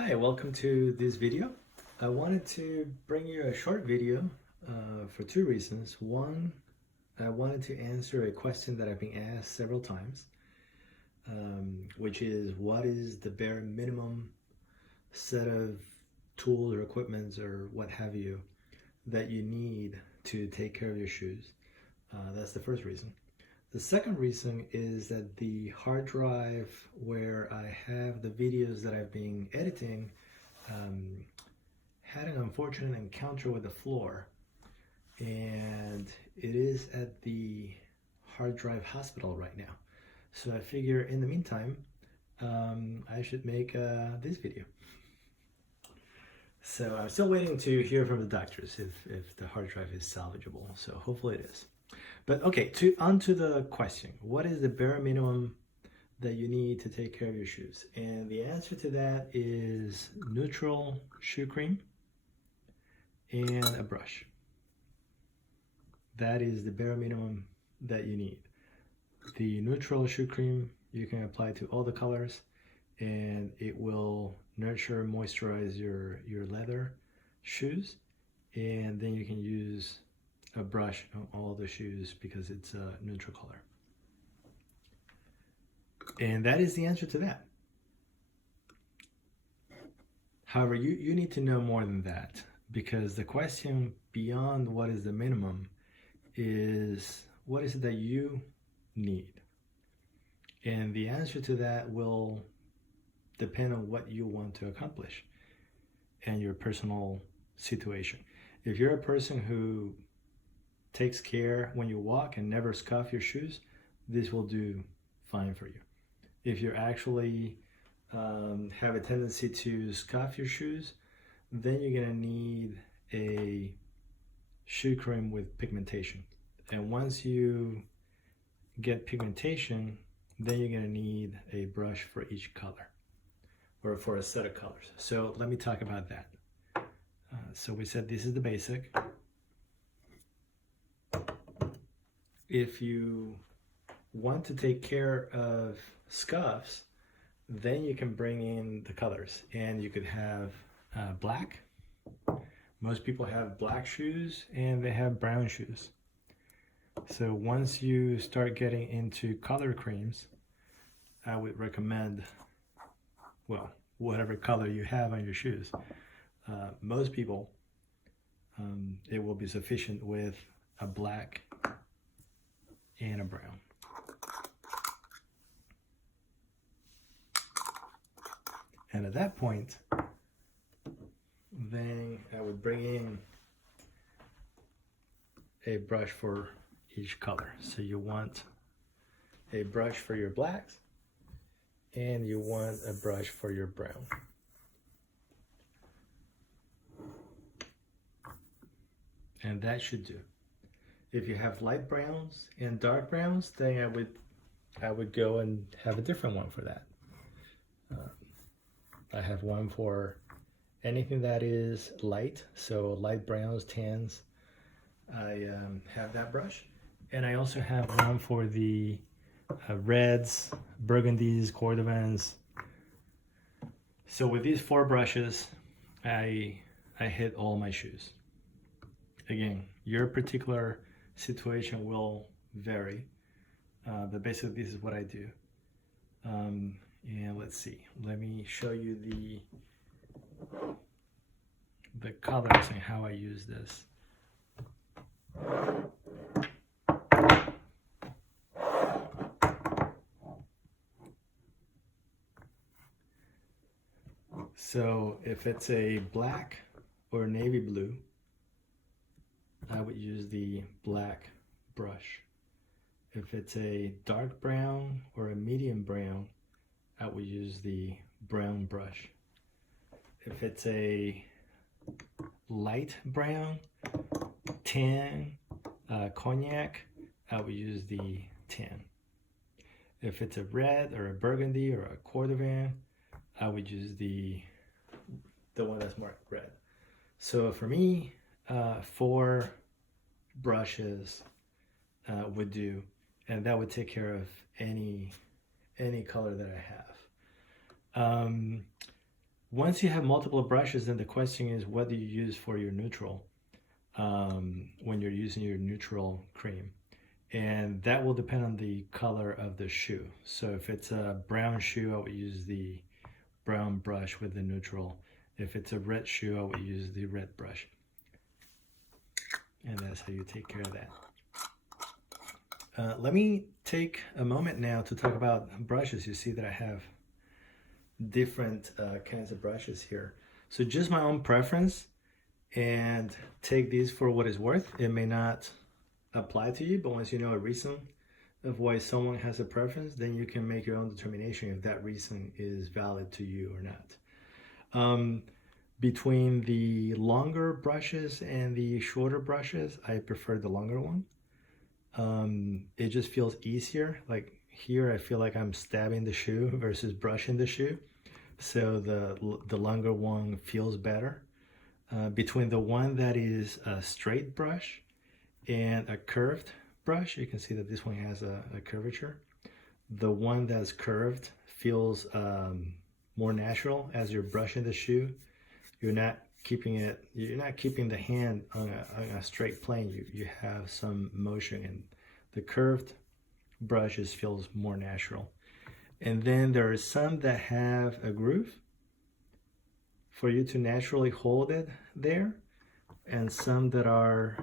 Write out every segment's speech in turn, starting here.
Hi, welcome to this video. I wanted to bring you a short video for two reasons. One, I wanted to answer a question that I've been asked several times, which is what is the bare minimum set of tools or equipments or what have you that you need to take care of your shoes. That's the first reason. The second reason is that the hard drive where I have the videos that I've been editing had an unfortunate encounter with the floor, and it is at the hard drive hospital right now. So I figure in the meantime, I should make this video. So I'm still waiting to hear from the doctors if the hard drive is salvageable. So hopefully it is. But okay, onto the question. What is the bare minimum that you need to take care of your shoes? And the answer to that is neutral shoe cream and a brush. That is the bare minimum that you need. The neutral shoe cream you can apply to all the colors, and it will nurture, moisturize your leather shoes, and then you can use a brush on all the shoes because it's a neutral color. And that is the answer to that. However, you need to know more than that, because the question beyond what is the minimum is what is it that you need? And the answer to that will depend on what you want to accomplish and your personal situation. If you're a person who takes care when you walk and never scuff your shoes, this will do fine for you. If you actually have a tendency to scuff your shoes, then you're gonna need a shoe cream with pigmentation. And once you get pigmentation, then you're gonna need a brush for each color or for a set of colors. So let me talk about that. So we said this is the basic. If you want to take care of scuffs, then you can bring in the colors, and you could have black. Most people have black shoes and they have brown shoes. So once you start getting into color creams, I would recommend, well, whatever color you have on your shoes. Most people, it will be sufficient with a black and a brown. And at that point, then I would bring in a brush for each color. So you want a brush for your blacks and you want a brush for your brown. And that should do. If you have light browns and dark browns, then I would go and have a different one for that. I have one for anything that is light, so light browns, tans. I have that brush, and I also have one for the reds, burgundies, cordovans. So with these four brushes, I hit all my shoes. Again, your particular situation will vary, but basically this is what I do. And let's see, let me show you the colors and how I use this. So if it's a black or navy blue, I would use the black brush. If it's a dark brown or a medium brown, I would use the brown brush. If it's a light brown, tan, cognac, I would use the tan. If it's a red or a burgundy or a cordovan, I would use the one that's marked red. So for me, 4 brushes would do, and that would take care of any color that I have. Once you have multiple brushes, then the question is, what do you use for your neutral when you're using your neutral cream? And that will depend on the color of the shoe. So if it's a brown shoe, I would use the brown brush with the neutral. If it's a red shoe, I would use the red brush. And that's how you take care of that. Let me take a moment now to talk about brushes. You see that I have different kinds of brushes here. So just my own preference, and take these for what it's worth. It may not apply to you, but once you know a reason of why someone has a preference, then you can make your own determination if that reason is valid to you or not. Between the longer brushes and the shorter brushes, I prefer the longer one. It just feels easier. Like here, I feel like I'm stabbing the shoe versus brushing the shoe. So the longer one feels better. Between the one that is a straight brush and a curved brush, you can see that this one has a curvature. The one that's curved feels more natural as you're brushing the shoe. You're not keeping the hand on a straight plane. You have some motion, and the curved brushes feels more natural. And then there are some that have a groove for you to naturally hold it there, and some that are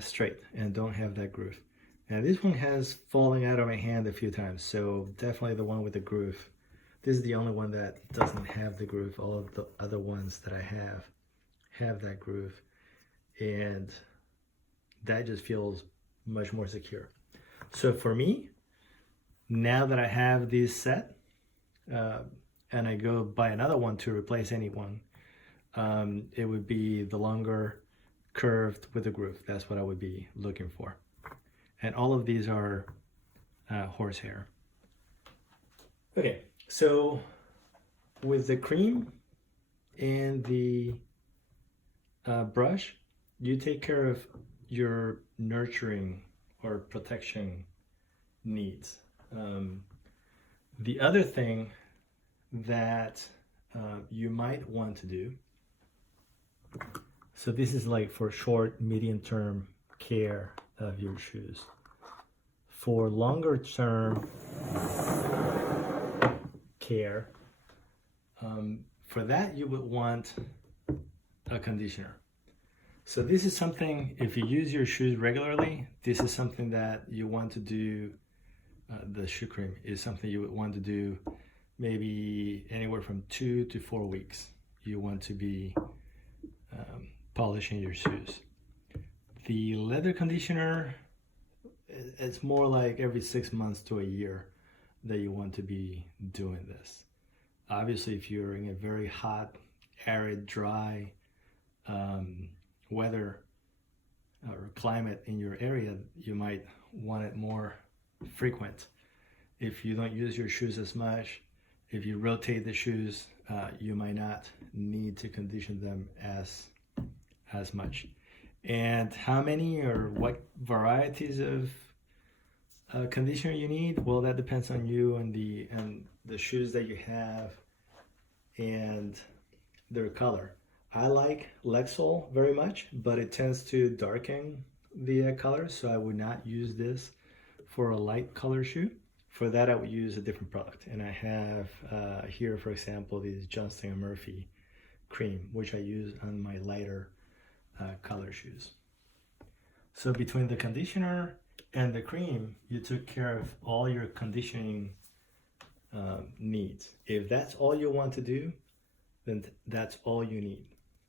straight and don't have that groove. Now this one has fallen out of my hand a few times, so definitely the one with the groove. This is the only one that doesn't have the groove. All of the other ones that I have that groove, and that just feels much more secure. So for me, now that I have this set, and I go buy another one to replace any one, it would be the longer curved with a groove. That's what I would be looking for. And all of these are horsehair. Okay, so with the cream and the brush, you take care of your nurturing or protection needs. The other thing that you might want to do, so this is like for short, medium term care of your shoes. For longer term care, for that you would want a conditioner. So this is something, if you use your shoes regularly, this is something that you want to do. The shoe cream is something you would want to do maybe anywhere from 2 to 4 weeks. You want to be polishing your shoes. The leather conditioner, it's more like every 6 months to a year that you want to be doing this. Obviously, if you're in a very hot, arid, dry weather or climate in your area, you might want it more frequent. If you don't use your shoes as much, if you rotate the shoes, you might not need to condition them as much. And how many or what varieties of conditioner you need, well, that depends on you and the shoes that you have and their color. I like Lexol very much, but it tends to darken the color, so I would not use this for a light color shoe. For that, I would use a different product. And I have here, for example, this Johnston & Murphy cream, which I use on my lighter color shoes. So between the conditioner and the cream, you took care of all your conditioning needs. If that's all you want to do, then that's all you need.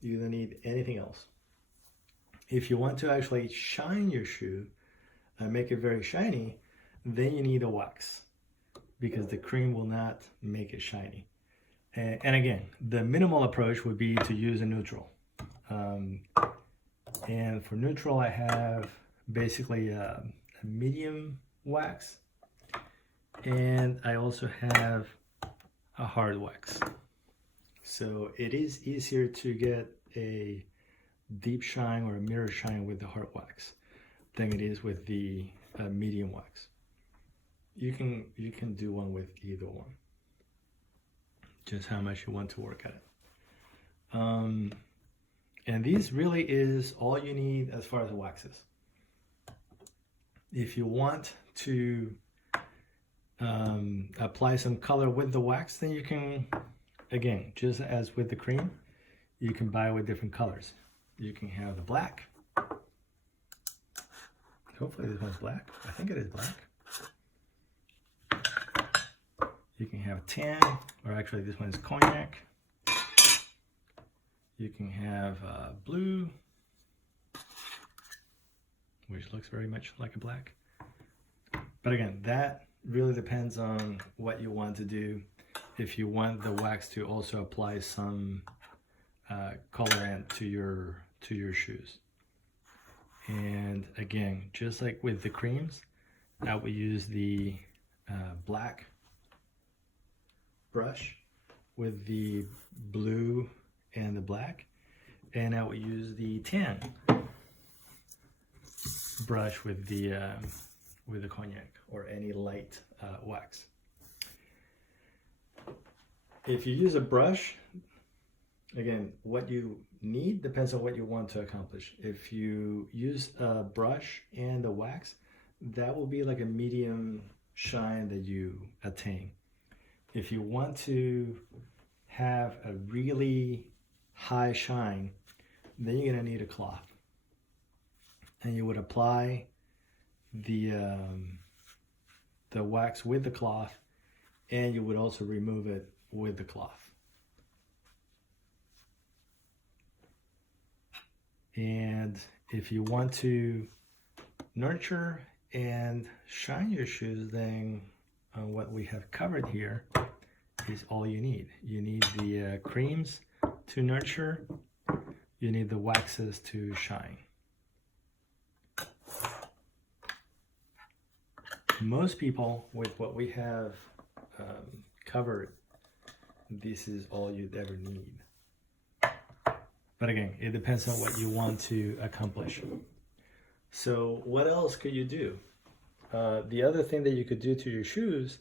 You don't need anything else. If you want to actually shine your shoe and make it very shiny, then you need a wax, because the cream will not make it shiny. And again, the minimal approach would be to use a neutral. And for neutral, I have basically a medium wax, and I also have a hard wax. So it is easier to get a deep shine or a mirror shine with the hard wax than it is with the medium wax. You can do one with either one. just how much you want to work at it. And these really is all you need as far as waxes. If you want to apply some color with the wax, then you can, again, just as with the cream, you can buy with different colors. You can have the black. Hopefully this one's black. I think it is black. You can have tan, or actually this one is cognac. You can have blue, which looks very much like a black. But again, that really depends on what you want to do. If you want the wax to also apply some colorant to your shoes. And again, just like with the creams, I would use the black brush with the blue and the black, and I would use the tan brush with the cognac or any light wax. If you use a brush, again, what you need depends on what you want to accomplish. If you use a brush and the wax, that will be like a medium shine that you attain. If you want to have a really high shine, then you're gonna need a cloth. And you would apply the wax with the cloth, and you would also remove it with the cloth. And if you want to nurture and shine your shoes, then what we have covered here is all you need. You need the creams to nurture. You need the waxes to shine. Most people, with what we have covered, this is all you'd ever need. But again, it depends on what you want to accomplish. So what else could you do? The other thing that you could do to your shoes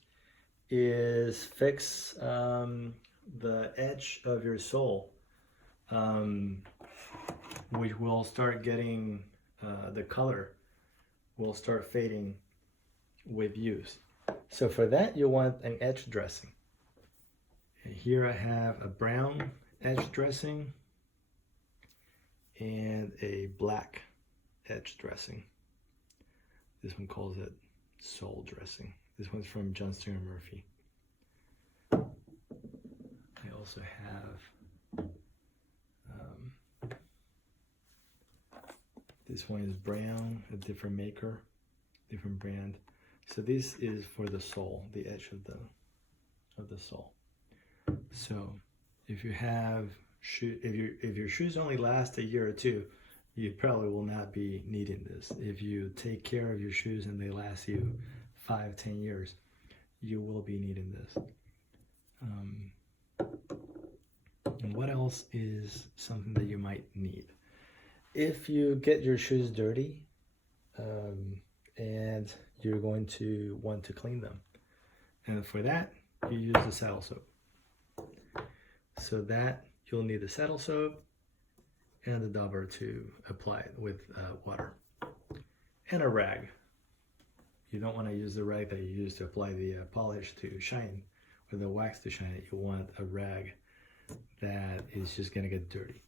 is fix the edge of your sole, which will start getting, the color will start fading with use. So for that, you want an edge dressing. And here I have a brown edge dressing and a black edge dressing. This one calls it sole dressing. This one's from Johnston & Murphy. I also have this one is brown, a different maker, different brand. So this is for the sole, the edge of the sole. So if you have if your shoes only last a year or two, you probably will not be needing this. If you take care of your shoes and they last you 5-10 years, you will be needing this. And what else is something that you might need? If you get your shoes dirty and you're going to want to clean them, and for that you use the saddle soap. So that you'll need the saddle soap and the dauber to apply it with water, and a rag. You don't want to use the rag that you use to apply the polish to shine, or the wax to shine it. You want a rag that is just going to get dirty.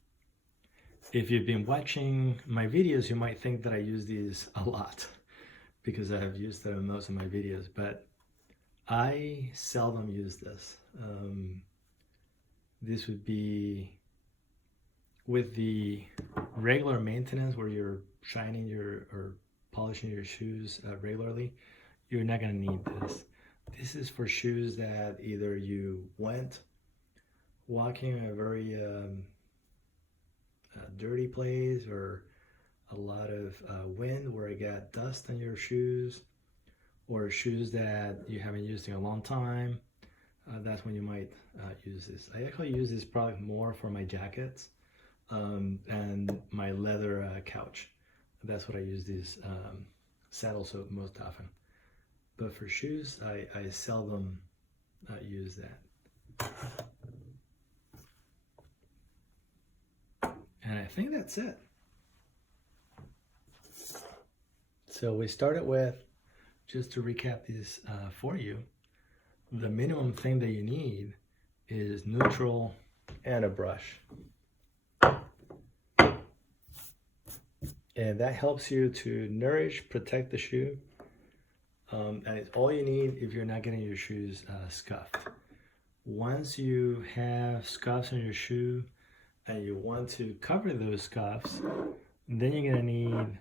If you've been watching my videos, you might think that I use these a lot because I have used them in most of my videos, but I seldom use this. This would be with the regular maintenance where you're shining or polishing your shoes regularly. You're not going to need this. This is for shoes that either you went walking in a very dirty place, or a lot of wind where it got dust on your shoes, or shoes that you haven't used in a long time. That's when you might use this. I actually use this product more for my jackets and my leather couch. That's what I use this saddle soap most often. But for shoes, I seldom use that. think that's it. So we started with, just to recap this for you, the minimum thing that you need is neutral and a brush. And that helps you to nourish, protect the shoe. And it's all you need if you're not getting your shoes scuffed. Once you have scuffs on your shoe and you want to cover those scuffs, then you're gonna need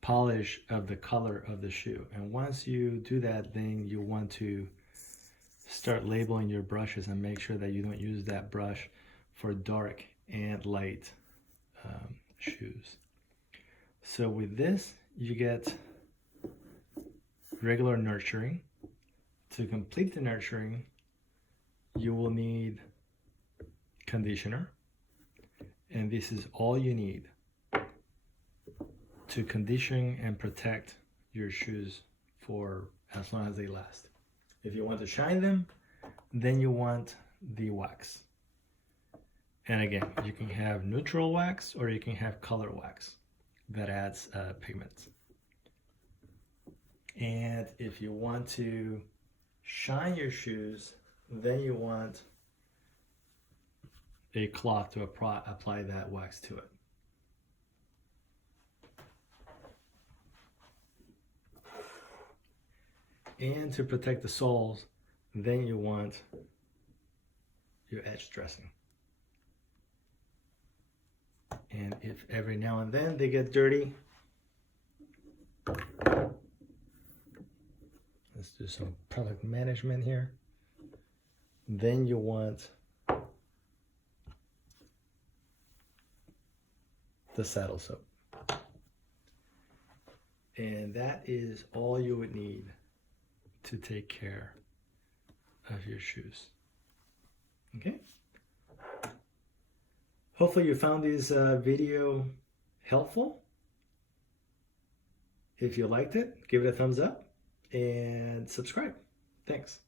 polish of the color of the shoe. And once you do that, then you want to start labeling your brushes and make sure that you don't use that brush for dark and light shoes. So with this, you get regular nurturing. To complete the nurturing, you will need conditioner, and this is all you need to condition and protect your shoes for as long as they last. If you want to shine them, then you want the wax. And again, you can have neutral wax or you can have color wax that adds pigments. And if you want to shine your shoes, then you want a cloth to apply that wax to it. And to protect the soles, then you want your edge dressing. And if every now and then they get dirty, let's do some product management here. Then you want the saddle soap. And that is all you would need to take care of your shoes. Okay? Hopefully you found this video helpful. If you liked it, give it a thumbs up and subscribe. Thanks.